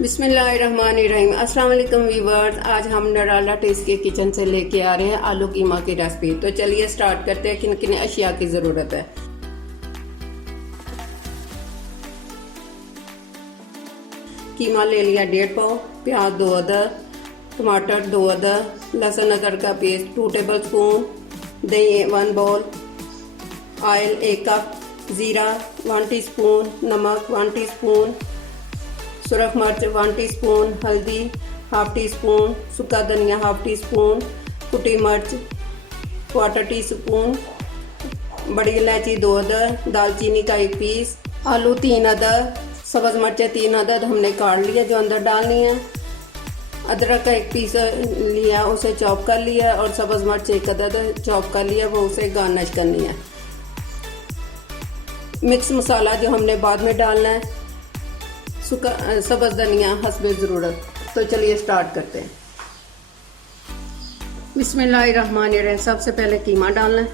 बिस्मिल्लाहिर्रहमानिर्रहीम। अस्सलाम वालेकुम व्यूअर्स, आज हम नराला टेस्ट के किचन से लेके आ रहे हैं आलू कीमा की रेसिपी। तो चलिए स्टार्ट करते हैं। किन किन अशिया की ज़रूरत है। कीमा ले लिया 1.5 पाव, प्याज 2 अदद, टमाटर 2 अदद, लहसुन अदरक का पेस्ट 2 टेबल स्पून, दही 1 बाउल, ऑयल 1 कप, ज़ीरा 1 टीस्पून, नमक 1 टीस्पून, सुरख मिर्च 1 टीस्पून, हल्दी 1/2 टीस्पून, सूखा धनिया 1/2 टीस्पून, कुटी मिर्च 1/4 टीस्पून, बड़ी इलायची 2 अदद, दालचीनी का 1 पीस, आलू 3 अदद, सब्ज़ मिर्चें 3 अदद हमने काट लिया जो अंदर डालनी है, अदरक का 1 पीस लिया उसे चॉप कर लिया, और सब्ज़ मिर्च 1 अदद चॉप कर लिया वो उसे गार्निश करनी है। मिक्स मसाला जो हमने बाद में डालना है, सूखा सब्ज़ धनिया हस्बे ज़रूरत। तो चलिए स्टार्ट करते हैं। बिस्मिल्लाहिर्रहमानिर्रहीम। सबसे पहले कीमा डालना है।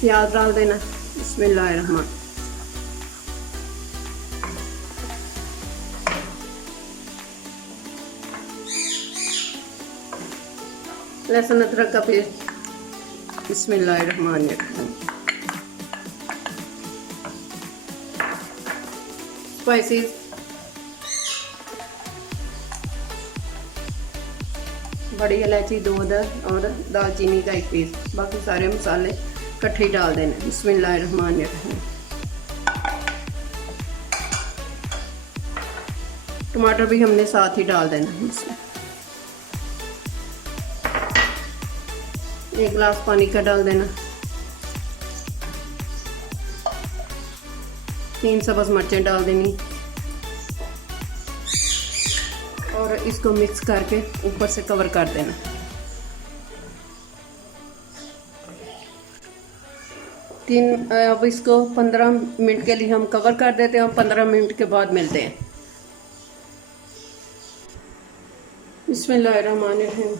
प्याज डाल देना। बिस्मिल्लाहिर्रहमान। लहसुन अदरक का पेस्ट। बिस्मिल्लाहिर्रहमानिर्रहीम। स्पाइसेस, बड़ी इलायची 2 अदद और दालचीनी का 1 पीस। बाकी सारे मसाले इकट्ठे डाल देने। बिस्मिल्लाहिर्रहमानिर्रहीम। टमाटर भी हमने साथ ही डाल देना। इसमें 1 गिलास पानी का डाल देना। 3 सब्ज़ मिर्चें डाल देनी और इसको मिक्स करके ऊपर से कवर कर देना। अब इसको 15 मिनट के लिए हम कवर कर देते हैं और 15 मिनट के बाद मिलते हैं। बिस्मिल्लाहिर्रहमानिर्रहीम।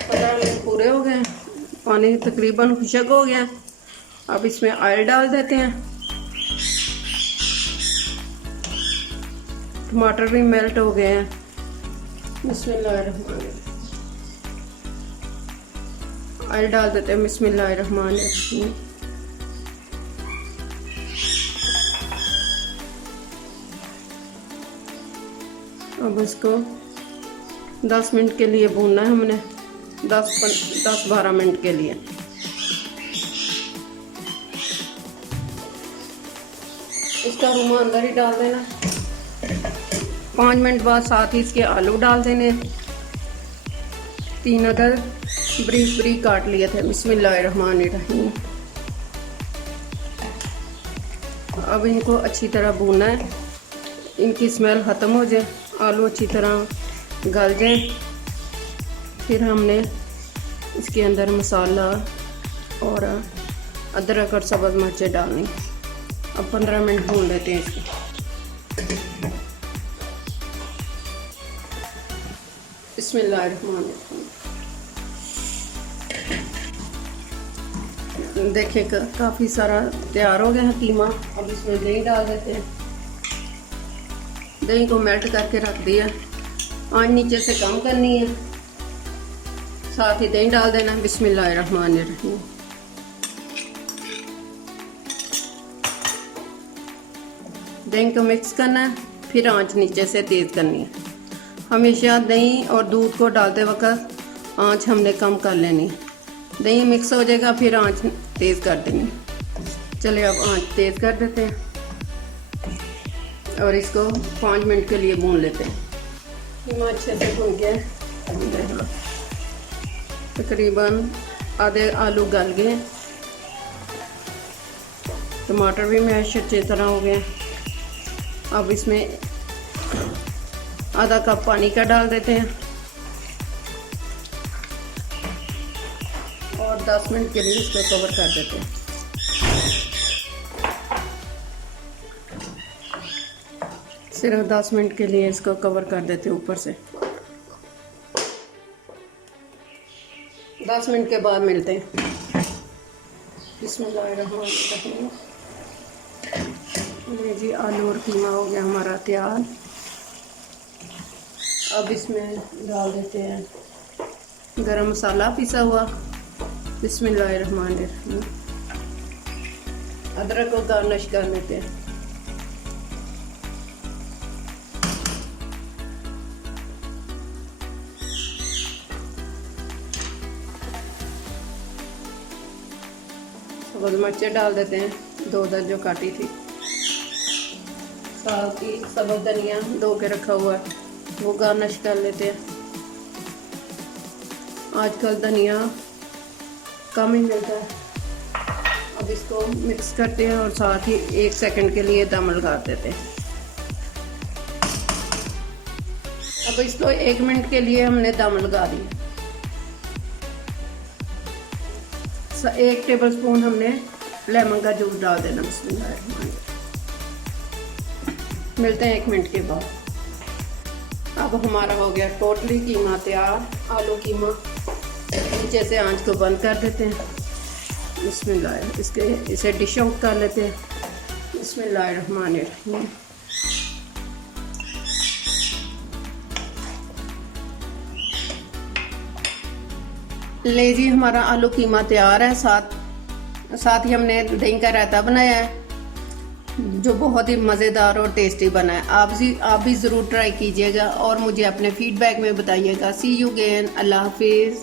15 मिनट पूरे हो गए, पानी तकरीबन खुशक हो गया। अब इसमें ऑयल डाल देते हैं। टमाटर भी मेल्ट हो गए हैं। बिस्मिल्लाहिर्रहमानिर्रहीम। ऑयल डाल देते हैं। बिस्मिल्लाहिर्रहमानिर्रहीम। अब इसको 10 मिनट के लिए भूनना है हमने। 10-12 मिनट के लिए। इसका रूमा अंदर ही डाल देना। 5 मिनट बाद साथ ही इसके आलू डाल देने। 3 अदद ब्रीक ब्रीक काट लिए थे। बिस्मिल्लाहिर्रहमानिर्रहीम। अब इनको अच्छी तरह भूनना है, इनकी स्मेल ख़त्म हो जाए, आलू अच्छी तरह गल जाए। फिर हमने इसके अंदर मसाला और अदरक और सब्ज़ मिर्चें डालनी। अब 15 मिनट भून लेते हैं इसको। बिस्मिल्लाहिर्रहमानिर्रहीम। देखिए काफ़ी सारा तैयार हो गया है कीमा। अब इसमें दही डाल देते हैं। दही को मेल्ट करके रख दिया। आंच नीचे से कम करनी है, साथ ही दही डाल देना। बिस्मिल्लाहिर्रहमानिर्रहीम। दही को मिक्स करना है, फिर आंच नीचे से तेज़ करनी है। हमेशा दही और दूध को डालते वक्त आंच हमने कम कर लेनी है। दही मिक्स हो जाएगा फिर आंच तेज़ कर देनी। चलिए अब आंच तेज़ कर देते हैं और इसको 5 मिनट के लिए भून लेते हैं। कीमा अच्छे से भून गया। तकरीबन आधे आलू गल गए। टमाटर भी मैश अच्छी तरह हो गए। अब इसमें आधा कप पानी का डाल देते हैं और 10 मिनट के लिए इसको कवर कर देते हैं। सिर्फ 10 मिनट के लिए इसको कवर कर देते हैं ऊपर से। 10 मिनट के बाद मिलते हैं। बिस्मिल्लाहिर्रहमानिर्रहीम। ये जी आलू और कीमा हो गया हमारा तैयार। अब इसमें डाल देते हैं गरम मसाला पिसा हुआ। बिस्मिल्लाहिर्रहमानिर्रहीम। अदरक को गार्निश कर लेते हैं। सब्ज़ मिर्चें डाल देते हैं, 2 दर जो काटी थी। साथ ही सब्ज़ धनिया धो के रखा हुआ है, वो गार्निश कर लेते हैं। आजकल धनिया कम ही मिलता है। अब इसको मिक्स करते हैं और साथ ही 1 सेकंड के लिए दम लगा देते हैं। अब इसको 1 मिनट के लिए हमने दम लगा दिया। 1 टेबलस्पून हमने लेमन का जूस डाल देना। बिस्मिल्लाहिर्रहमानिर्रहीम। मिलते हैं 1 मिनट के बाद। अब हमारा हो गया टोटली कीमा तैयार, आलू कीमा। नीचे से आंच को बंद कर देते हैं। बिस्मिल्लाह। इसे डिश आउट कर लेते हैं। बिस्मिल्लाहिर्रहमानिर्रहीम। ले जी हमारा आलू कीमा तैयार है। साथ ही हमने दही का रायता बनाया है जो बहुत ही मज़ेदार और टेस्टी बना है। आप भी ज़रूर ट्राई कीजिएगा और मुझे अपने फीडबैक में बताइएगा। सी यू अगेन। अल्लाह हाफिज़।